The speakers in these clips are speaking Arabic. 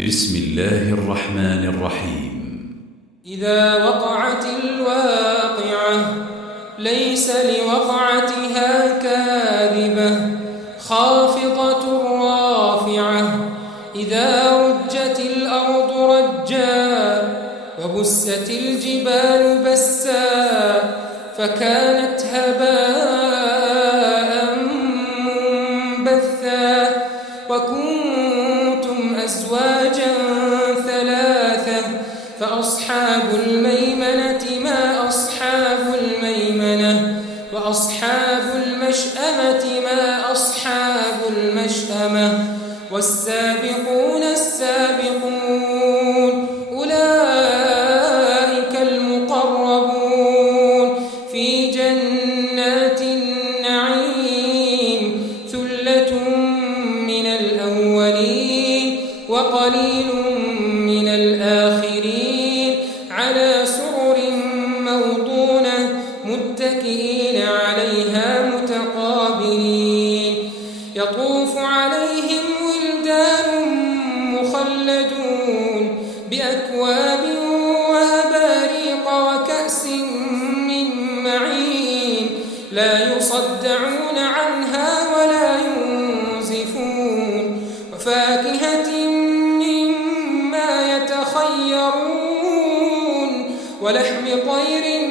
بسم الله الرحمن الرحيم. إذا وقعت الواقعة ليس لوقعتها كاذبة خافضة رافعة إذا رجت الأرض رجا وبست الجبال بسا فكانت هباء منبثا وكنتم أزواجا ثلاثة فأصحاب الميمنة ما أصحاب الميمنة وأصحاب المشأمة ما أصحاب المشأمة والسابقون السابقون أولئك المقربون في جنات النعيم ثلة من الأولين وقليل من الآخرين على سرر موضونة متكئين عليها متقابلين يطوف عليهم ولدان مخلدون بأكواب وأباريق وكأس من معين لا يصدعون عنها ولا ينزفون وفاكهة مما يتخيرون ولحم طير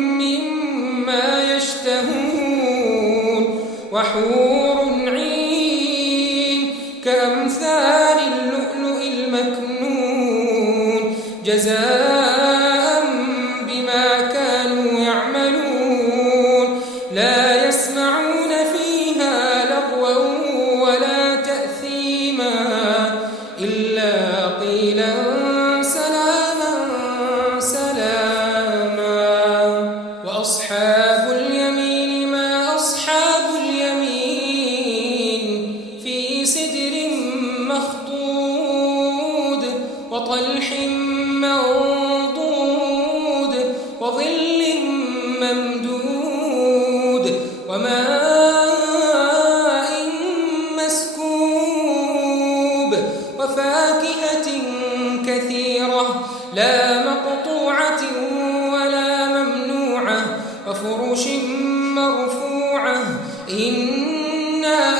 مما يشتهون وحور عين كأمثال اللؤلؤ المكنون جزاء بما كانوا يعملون لا يسمعون فيها لغوا ولا تأثيما إلا قيلا سلاما سلاما وأصحاب اليمين ما أصحاب اليمين في سدر مخضود وطلح منضود وظل ممدود وماء مسكوب وفاكهة كثيرة لا مقطوعة ولا ممنوعة وفرش مرفوعة إنا